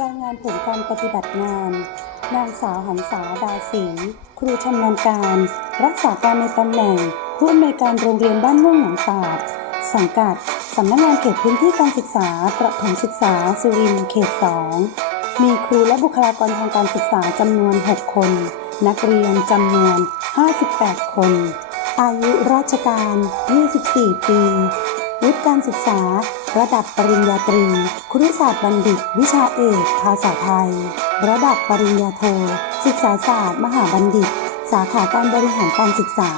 รายงานผลการปฏิบัติงาน นางสาวหันษาดาศรีครูชำนาญการ รักษาการในตำแหน่งผู้อำนวยการโรงเรียนบ้านม่วงหนองตาด สังกัดสำนักงานเขตพื้นที่การศึกษา ประถมศึกษาสุรินทร์เขต 2 มีครูและบุคลากรทางการศึกษาจำนวน 6 คน นักเรียนจำนวน 58 คน อายุราชการ 24 ปี วุฒิการศึกษา ระดับปริญญาตรี ครุศาสตร์บัณฑิต วิชาเอก ภาษาไทย ระดับปริญญาโท ศึกษาศาสตร์ มหาบัณฑิต สาขาการบริหารการศึกษา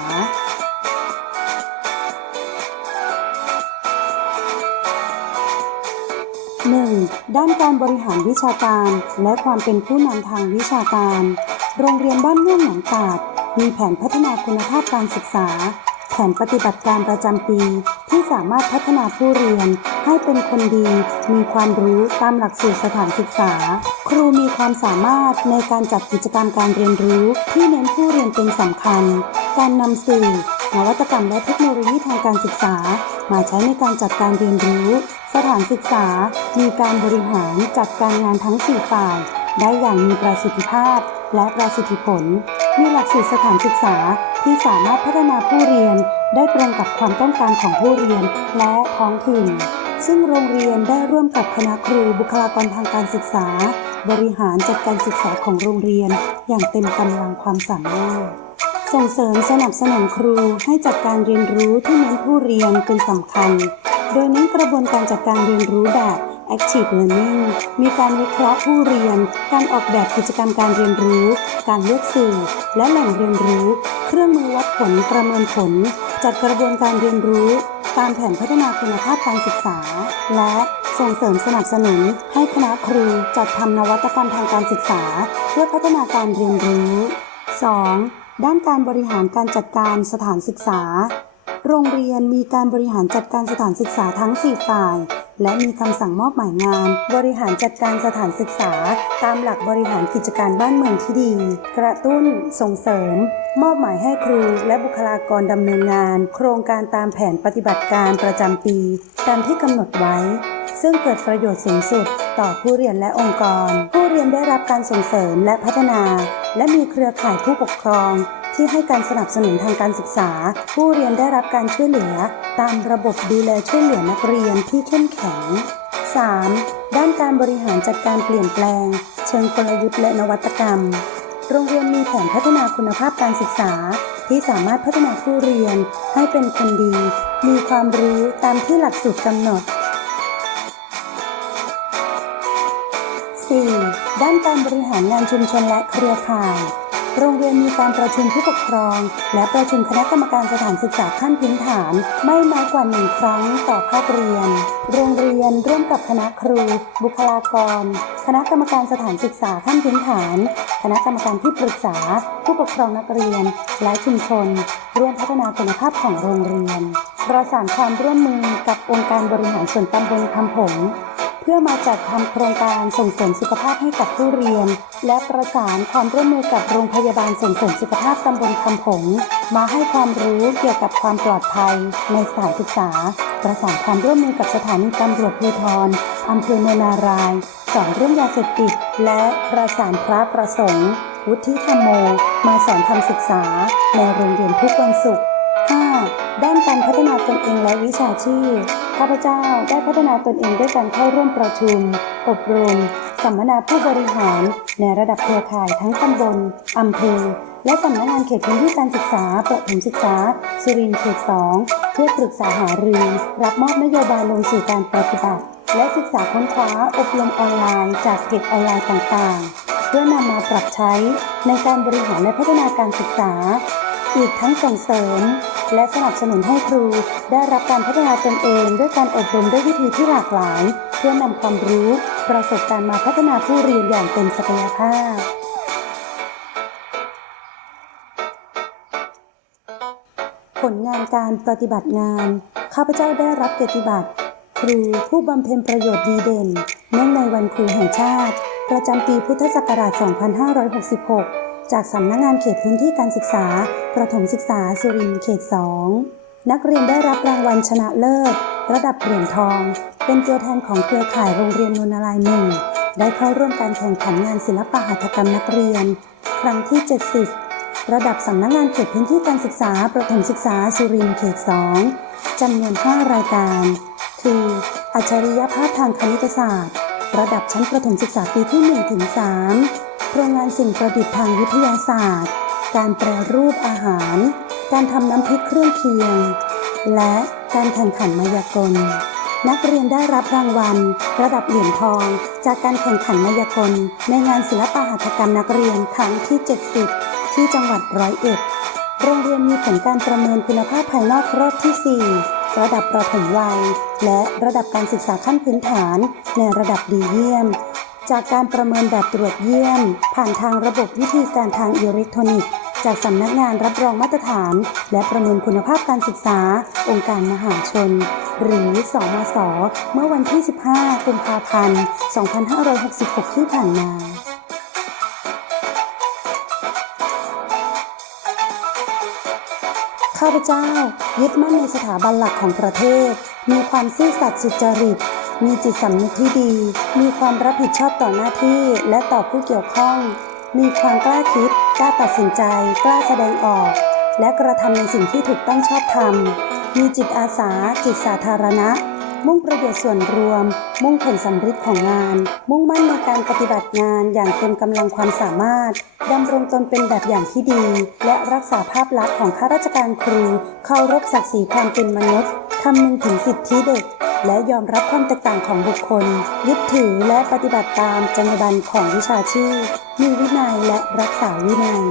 1. ด้านการบริหารวิชาการ และความเป็นผู้นำทางวิชาการ โรงเรียนบ้านม่วงหนองตาดมีแผนพัฒนาคุณภาพการศึกษา แผนปฏิบัติการประจำปี ที่สามารถพัฒนาผู้เรียน ให้เป็นคนดี มีความรู้ตามหลักสูตรสถานศึกษา ครูมีความสามารถในการจัดกิจกรรมการเรียนรู้ ที่เน้นผู้เรียนเป็นสำคัญ การนำสื่อนวัตกรรมและเทคโนโลยีทางการศึกษา มาใช้ในการจัดการเรียนรู้ สถานศึกษา มีการบริหารจัดการงานทั้ง4ฝ่าย ได้อย่างมีประสิทธิภาพและประสิทธิผล มีหลักสูตรสถานศึกษา ที่สามารถพัฒนาผู้เรียนได้ตรงกับความต้องการของผู้เรียนและท้องถิ่น ซึ่งโรงเรียนได้ร่วมกับคณะครูบุคลากรทางการศึกษา บริหารจัดการศึกษาของโรงเรียน อย่างเต็มกำลังความสามารถ ส่งเสริมสนับสนุนครูให้จัดการเรียนรู้ที่เน้นผู้เรียนเป็นสำคัญ โดยเน้นกระบวนการจัดการเรียนรู้แบบ Active Learning มีการวิเคราะห์ผู้เรียน การออกแบบกิจกรรมการเรียนรู้ การเลือกสื่อ และแหล่งเรียนรู้ เครื่องมือวัดผลประเมินผล จัดกระบวนการเรียนรู้ ตามแผนพัฒนาคุณภาพการศึกษา และส่งเสริมสนับสนุน ให้คณะครูจัดทำนวัตกรรมทางการศึกษา เพื่อพัฒนาการเรียนรู้ 2. ด้านการบริหารการจัดการสถานศึกษา โรงเรียนมีการบริหารจัดการสถานศึกษาทั้ง 4 ฝ่าย และมีคำสั่งมอบหมายงาน บริหารจัดการสถานศึกษา ตามหลักบริหารกิจการบ้านเมืองที่ดี กระตุ้น ส่งเสริม มอบหมายให้ครูและบุคลากรดำเนินงาน โครงการตามแผนปฏิบัติการประจำปีตามที่กำหนดไว้ ซึ่งเกิดประโยชน์สูงสุด ต่อผู้เรียนและองค์กร ผู้เรียนได้รับการส่งเสริมและพัฒนา และมีเครือข่ายผู้ปกครอง ที่ให้การสนับสนุนทางการศึกษา ผู้เรียนได้รับการช่วยเหลือ ตามระบบดูแลช่วยเหลือนักเรียนที่เข้มแข็ง 3. ด้านการบริหารจัดการเปลี่ยนแปลง เชิงกลยุทธ์และนวัตกรรม โรงเรียนมีแผนพัฒนาคุณภาพการศึกษา ที่สามารถพัฒนาผู้เรียนให้เป็นคนดี มีความรู้ตามที่หลักสูตรกำหนด 4. ด้านการบริหารงานชุมชนและเครือข่าย โรงเรียนมีการประชุมผู้ปกครอง และประชุมคณะกรรมการสถานศึกษาขั้นพื้นฐาน ไม่น้อยกว่าหนึ่งครั้งต่อภาคเรียน โรงเรียนร่วมกับคณะครู บุคลากร คณะกรรมการสถานศึกษาขั้นพื้นฐาน คณะกรรมการที่ปรึกษา ผู้ปกครองนักเรียน และชุมชนร่วมพัฒนาคุณภาพของโรงเรียน ประสานความร่วมมือกับองค์การบริหารส่วนตำบลคำผง พื่อมาจัดทำโครงการส่งเสริมสุขภาพให้กับผู้เรียน และประสานความร่วมมือกับโรงพยาบาลส่งเสริมสุขภาพตำบลคำผง มาให้ความรู้เกี่ยวกับความปลอดภัยในสถานศึกษา ประสานความร่วมมือกับสถานีตำรวจภูธรอำเภอเมืองนารายสอนเรื่องยาเสพติดและประสานพระประสงค์ วุฒิธรรมโม มาสอนทำศึกษา ในโรงเรียนทุกวันศุกร์ ด้านการพัฒนาตนเองและวิชาชีพ ข้าพเจ้าได้พัฒนาตนเองด้วยการเข้าร่วมประชุม อบรม สัมมนาผู้บริหาร ในระดับเครือข่ายทั้งตำบลอำเภอ และสำนักงานเขตพื้นที่การศึกษาประถมศึกษา สุรินทร์เขต 2 เพื่อปรึกษาหารือ รับมอบนโยบายลงสู่การปฏิบัติ และศึกษาค้นคว้าอบรมออนไลน์ จากเพจออนไลน์ต่างๆ เพื่อนำมาปรับใช้ในการบริหารและพัฒนาการศึกษา อีกทั้งส่งเสริม และสนับสนุนให้ครูได้รับการพัฒนาตนเองด้วยการอบรมด้วยวิธีที่หลากหลาย เพื่อนำความรู้ ประสบการณ์มาพัฒนาผู้เรียนอย่างเต็มศักยภาพ ผลงานการปฏิบัติงาน ข้าพเจ้าได้รับเกียรติบัตรครูผู้บำเพ็ญประโยชน์ดีเด่น เนื่องในวันครูแห่งชาติ ประจำปีพุทธศักราช 2566 จากสำนักงานเขตพื้นที่การศึกษา ประถมศึกษาสุรินทร์เขต 2 นักเรียนได้รับรางวัลชนะเลิศ ระดับเหรียญทอง เป็นตัวแทนของเครือข่ายโรงเรียนนนารายหนึ่งได้เข้าร่วมการแข่งขันงานศิลปะหัตถกรรมนักเรียน ครั้งที่ 70 ระดับสำนักงานเขตพื้นที่การศึกษา ประถมศึกษาสุรินทร์เขต 2 จำนวน 5 รายการ คือ อัจฉริยภาพทางคณิตศาสตร์ ระดับชั้นประถมศึกษาปีที่1ถึง3 โรงงานสิ่งประดิษฐ์ทางวิทยาศาสตร์ การแปรรูปอาหาร การทำน้ำพริกเครื่องเคียง และการแข่งขันมายากล นักเรียนได้รับรางวัล ระดับเหรียญทอง จากการแข่งขันมายากล ในงานศิลปะหัตถกรรมนักเรียนครั้งที่ 70 ที่จังหวัดร้อยเอ็ดโรงเรียนมีผลการประเมินคุณภาพภายนอกรอบที่ 4 ระดับประถมวัย และระดับการศึกษาขั้นพื้นฐานในระดับดีเยี่ยม จากการประเมินแบบตรวจเยี่ยม ผ่านทางระบบวิธีการทางอิเล็กทรอนิกส์ จากสำนักงานรับรองมาตรฐาน และประเมินคุณภาพการศึกษา องค์การมหาชน หรือสอมศเมื่อวันที่ 15 กุมภาพันธ์ 2566 ที่ผ่านมาข้าพเจ้ายึดมั่นในสถาบันหลักของประเทศ มีความซื่อสัตย์สุจริต มีจิตสำนึกที่ดี มีความรับผิดชอบต่อหน้าที่และต่อผู้เกี่ยวข้อง มีความกล้าคิด กล้าตัดสินใจ กล้าแสดงออก และกระทำในสิ่งที่ถูกต้องชอบธรรม มีจิตอาสา จิตสาธารณะ มุ่งประโยชน์ส่วนรวม มุ่งผลสำฤทธิ์ของงาน มุ่งมั่นในการปฏิบัติงานอย่างเต็มกำลังความสามารถดำรงตนเป็นแบบอย่างที่ดี และรักษาภาพลักษณ์ของข้าราชการครูเคารพศักดิ์ศรีความเป็นมนุษย์คำนึงถึงสิทธิเด็ก และยอมรับความแตกต่างของบุคคล ยึดถือและปฏิบัติตามจรรยาบรรณของวิชาชีพมีวินัยและรักษาวินัย